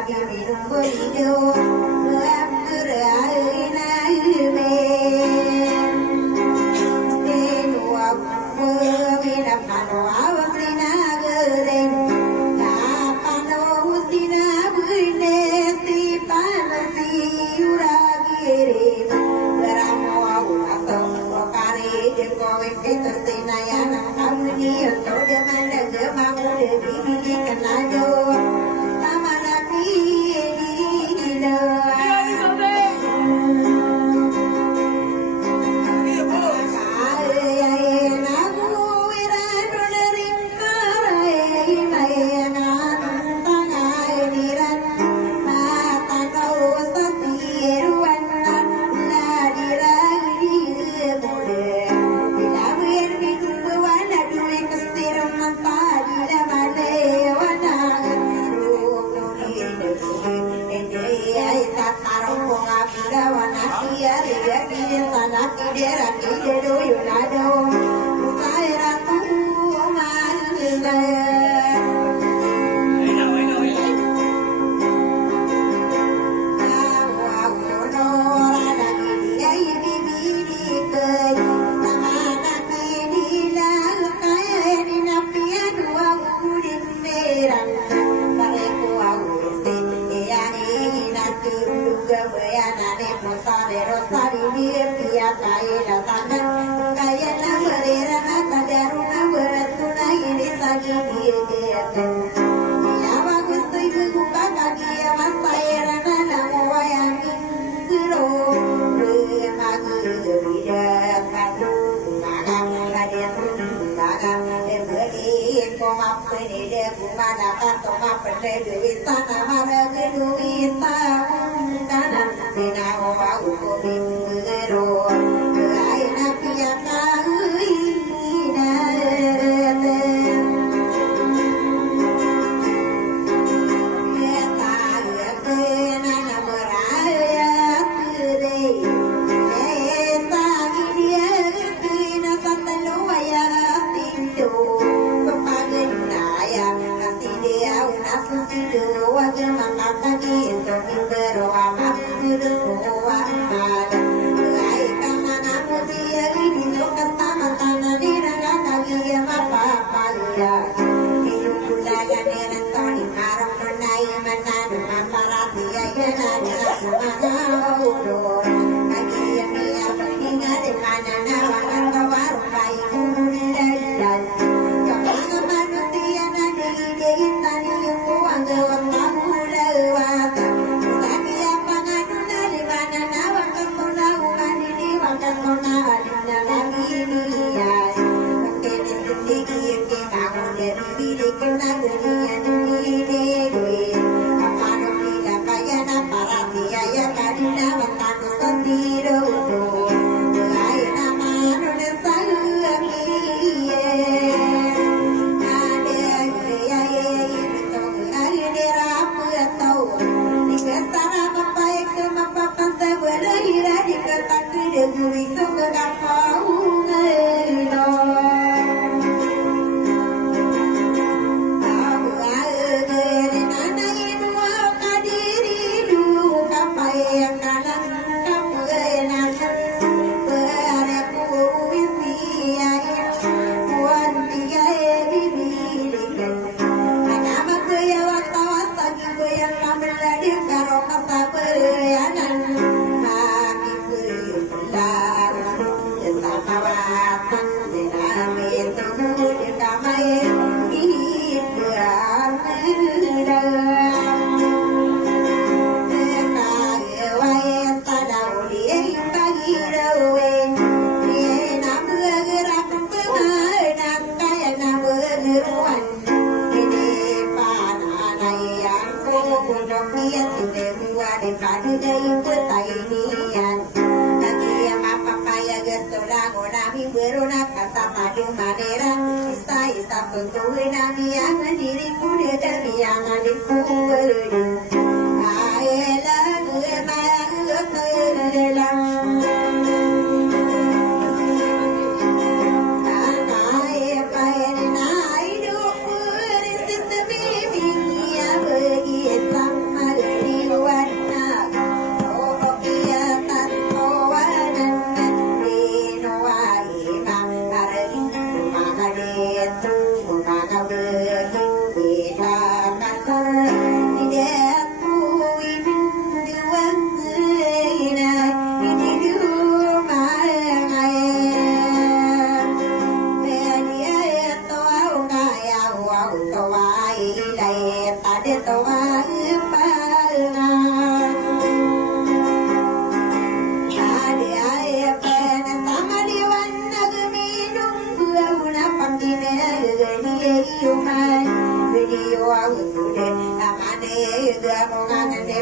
Sama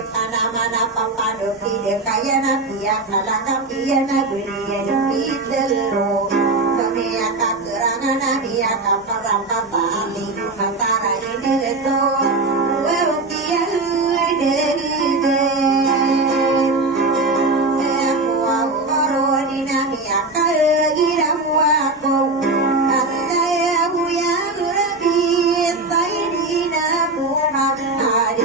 panamana papado pide kayana pia kalaka pia na guria de pidero samia kakurana pia kaparamba pali matara ini to weo pia de aku oro dina pia kagira wako asaya buya rabi saidina muhammad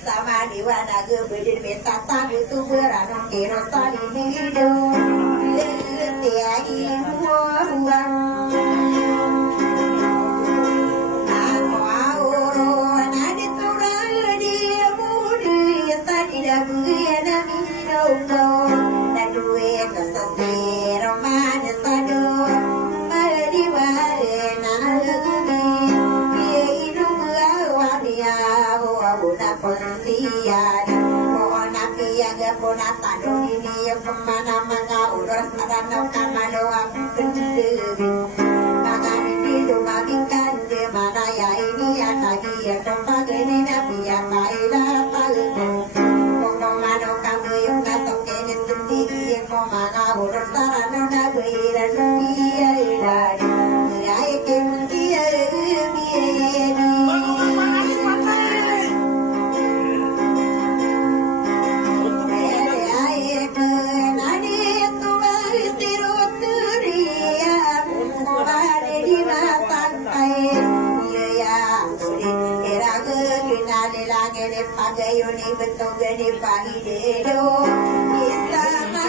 sama diwana gebedin minta tahu tu berano kiro tali hidup tiai muang aku auro nadi turang dia mudi tadi dah buena minum dan duwe kesese romanya sado mari warna pendian mohon piaga ponata doni yang kemana mana uras marana kamano aku kendiri makan di rumah bingkan di mana ya ini ya tadi ya tempat ini nabi ya kaila palu ngomong mano kamu yang kasok ini sendiri yang kemana uras marana nabi dan dia ilari ya ikan dia pagayoni betul gede pagi dedo isama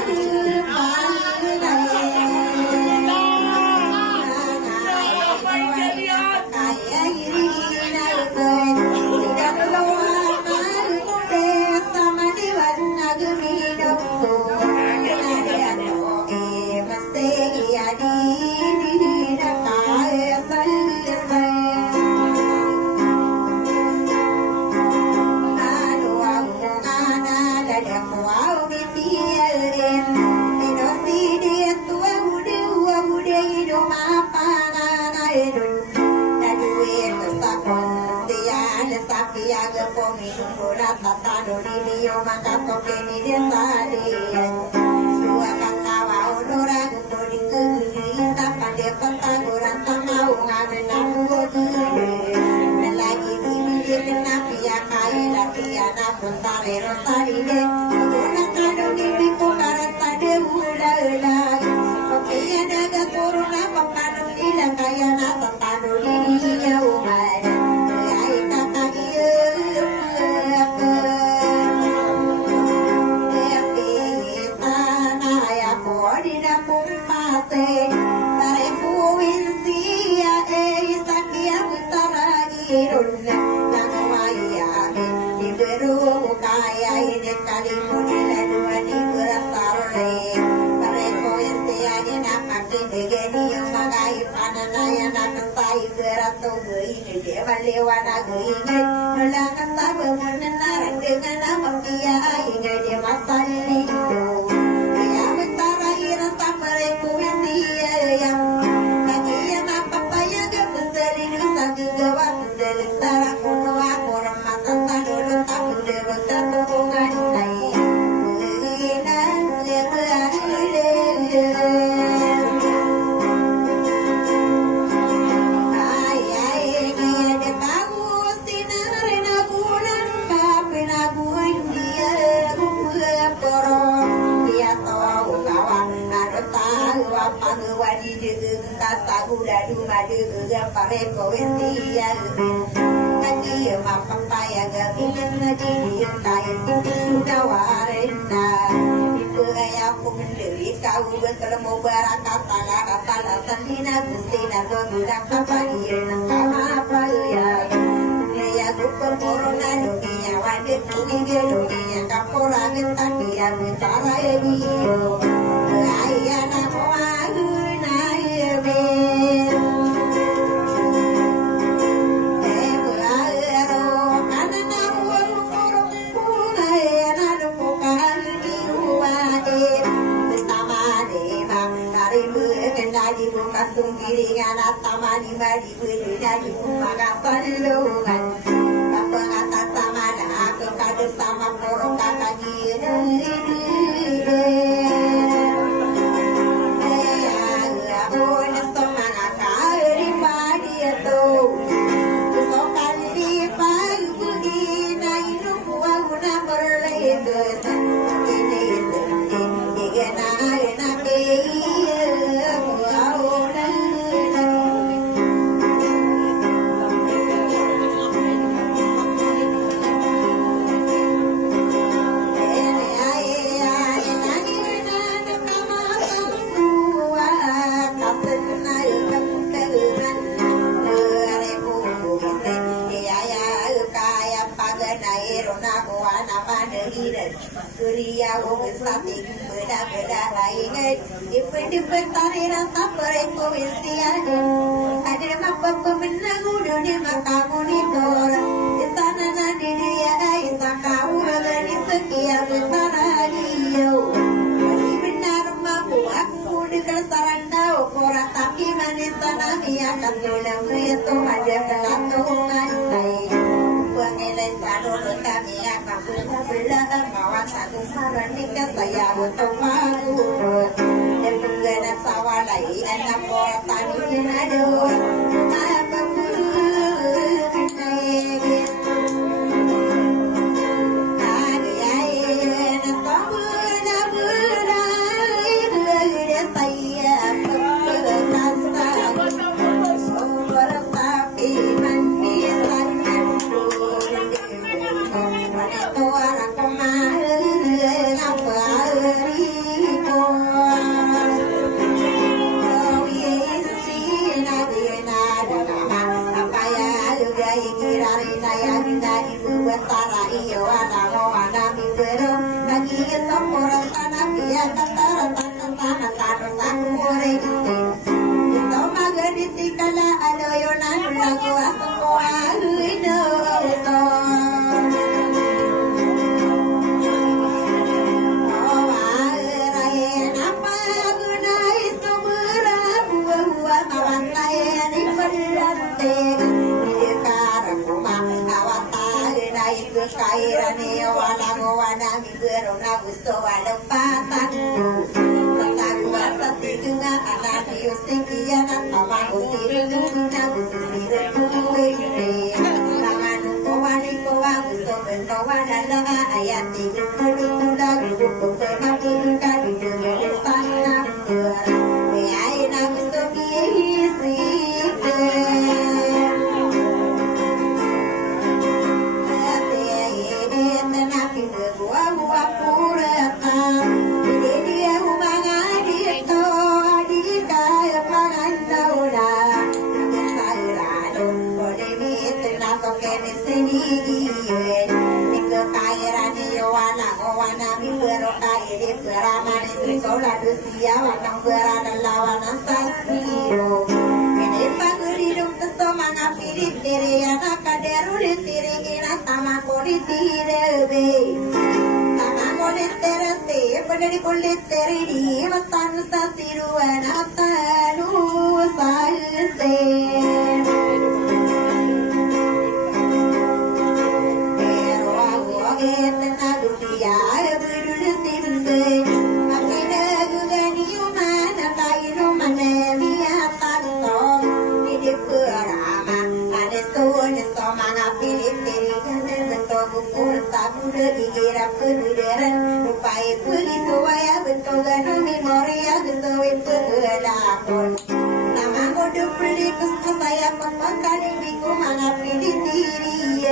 Thank you. mapapaya gabingan na diniyan tayo tunawarin na ipagaya ko mandiri kau kalau barakatala kapalatan hinagusti na gagurang kapahir ng kamapaya ya gupa corona dunia wadet dunia dunia kaporangan takia bicara iyo ayana moahuna yebe di buka sungkiringan atamani madi beli dari buka palungan apa kata sama aku kado sama porong kata gini ya boleh semangat kali padi itu sokan di pagi begini itu buah guna berlebihan ini Kuria wong sate beda-beda lain dipendipentari rasa pereko istiade ada apa pemenang dunia makamu nidor di sana nanti dia isa kau di sekian utara dia masih benar mampu aku dengan sarandau korak tapi manis tanah ia kasulang itu ada kelatungan saya Wangelai sado kami akan belah bawa satu saran nikah saya untuk malu dan mengenai sawalai anak orang tani ada apa pun Kairane wana mibero na gusto walang patang Matagwa sa tigunga anak yustikiya na tamang utiru na gusto tuloy Namanong kawani ko ang gusto bento wana lang ayat tigung tulula gusto ko mapulungan bigyan sana ay na gusto kihisip Nama ko dupli kus saya pagpakaling di ko mga pinitiri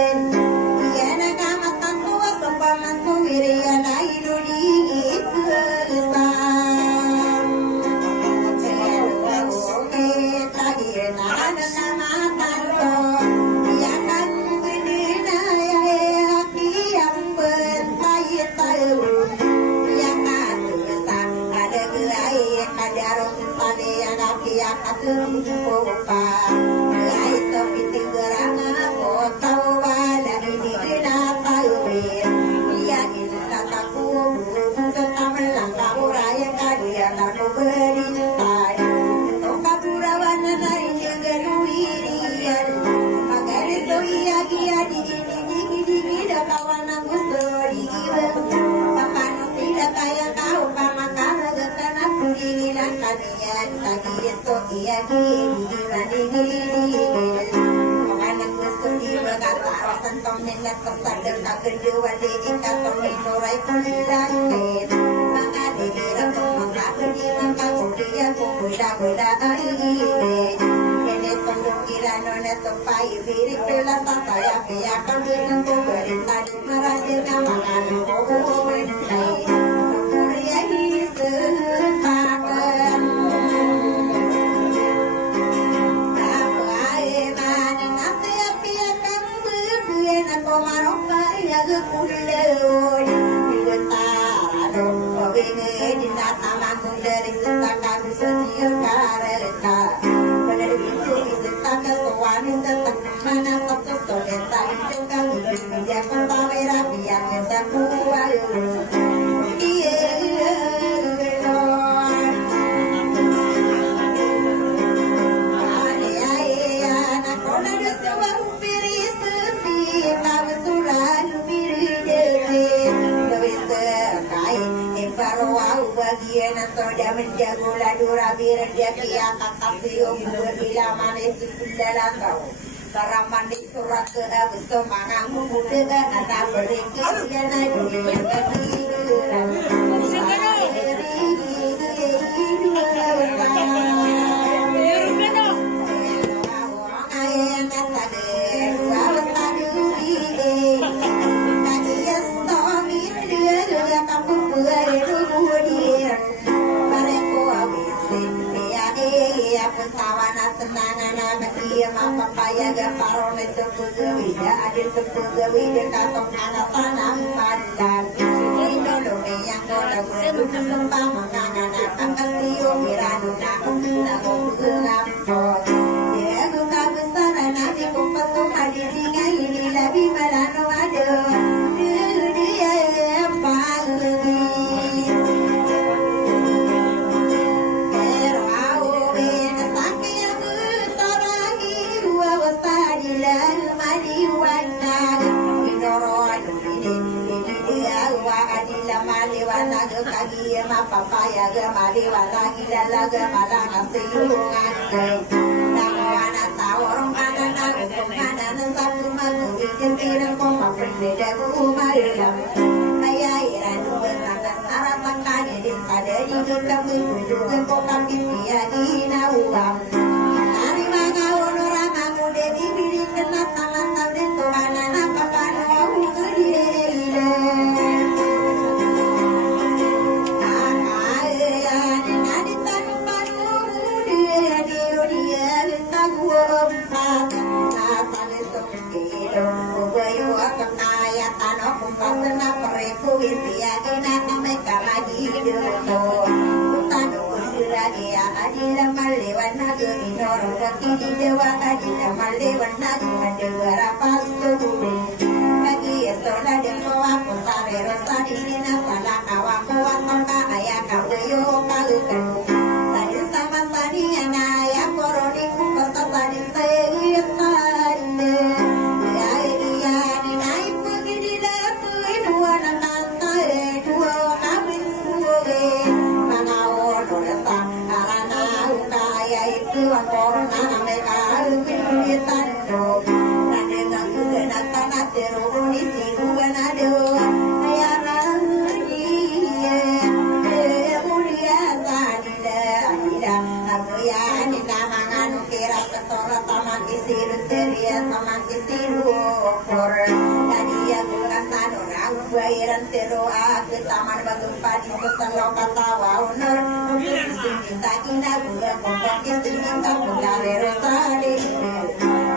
taman batu padi setelah kata waunur kita ina gula kompok kita gula resale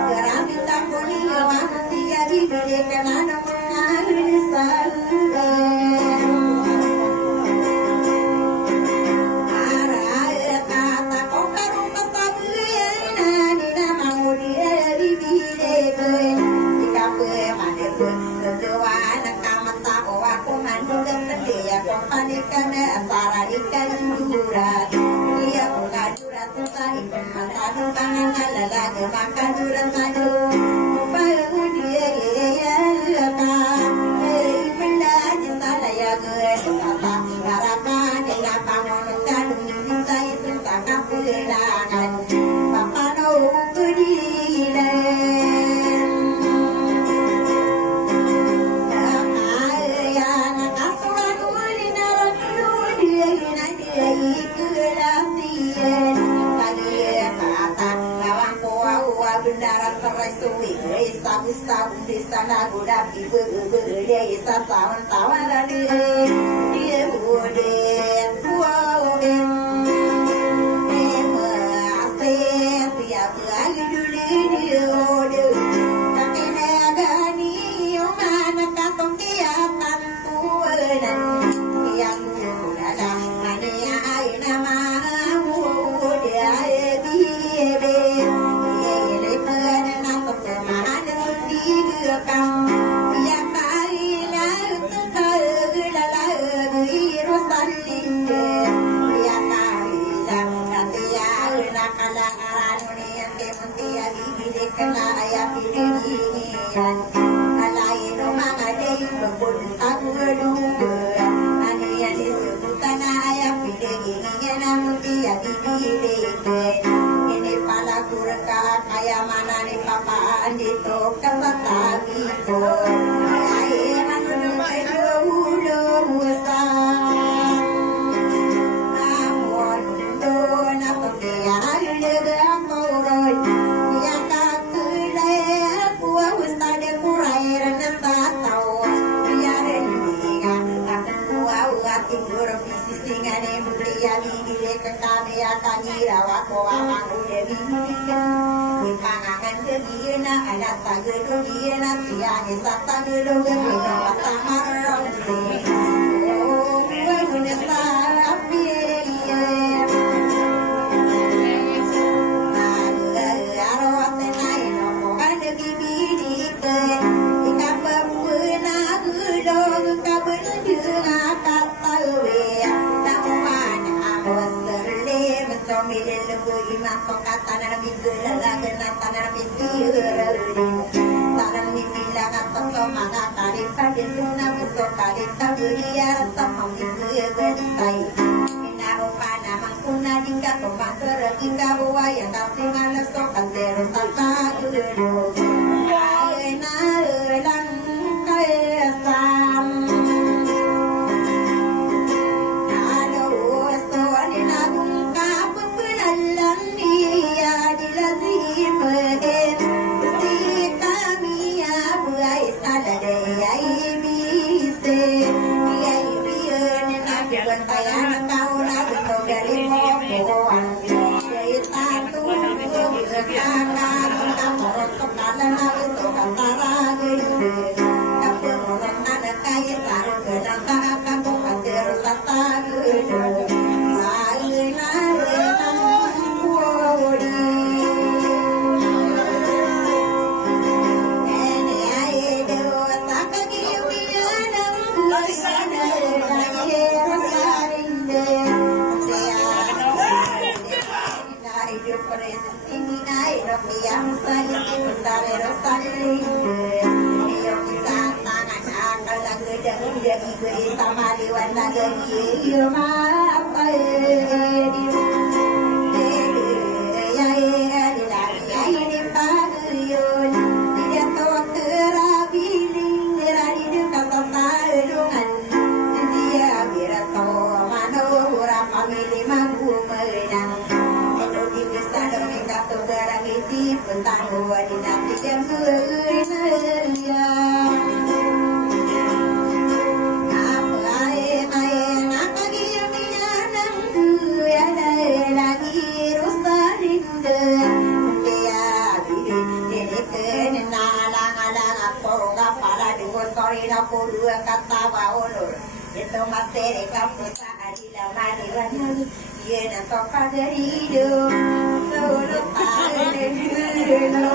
gerami takoni wanti jadi gede kenana mengarisal Apa sere kamu saadila mari yena sopa derido solo pare dilo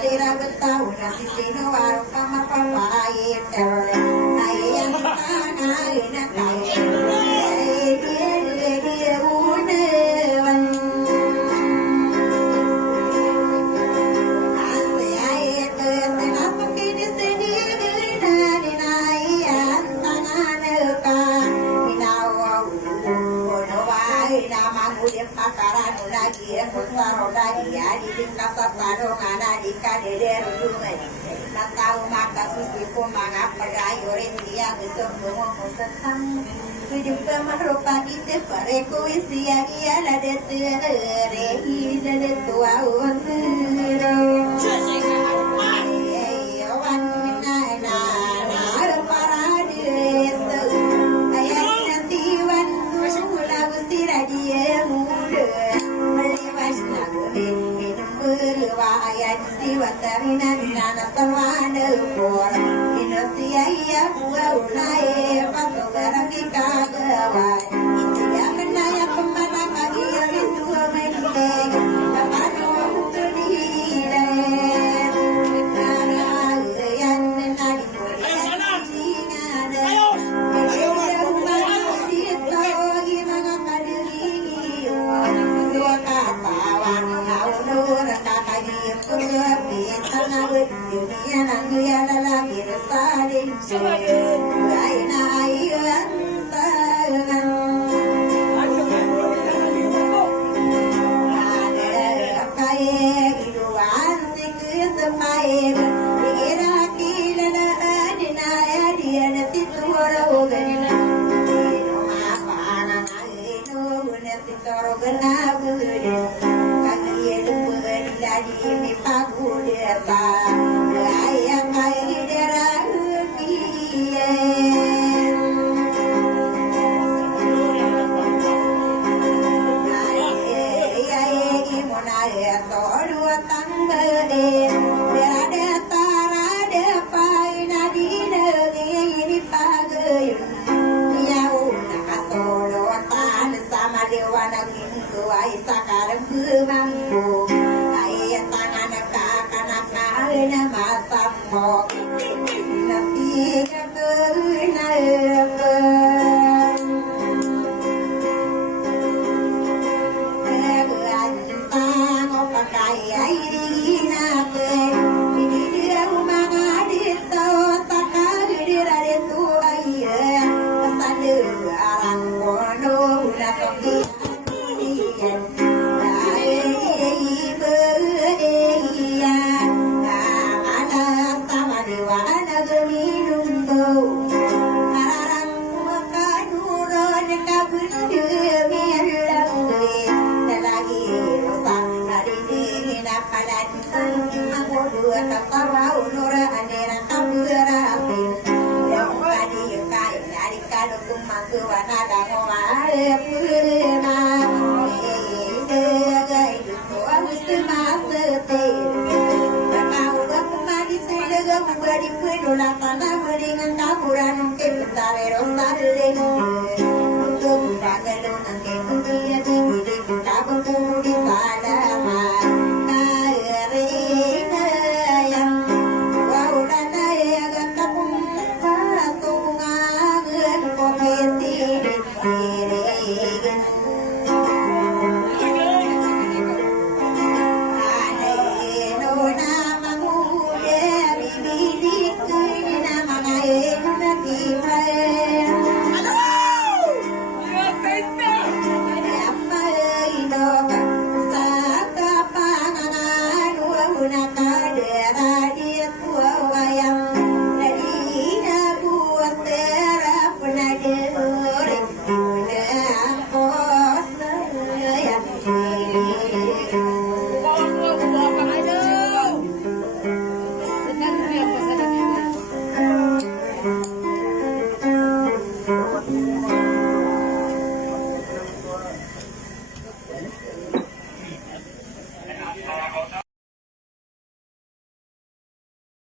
Tira betau nasi sino warung sama papai terle ayam sana ina kaya dia unewan asai ke tengah kini sendiri nari naian tangan ka minawau bono wai nama mulia pakaran lagi kusaro lagi adi dikasa sarungan adi kadeder rumai matau maka susi kumanga perayorin dia besok ngomong setang hidup kemerupa kita pareku isia ia lade terehi lade tua untero ayoan minana na parade ayat tiwan mula gustira dia muda melewas nabe ayat siwa tarinan nana tamana por inosia ia bua unae pato garaki kagawan ya menaya pemana kagi itu mende tapano utudile nana yan nani Bye.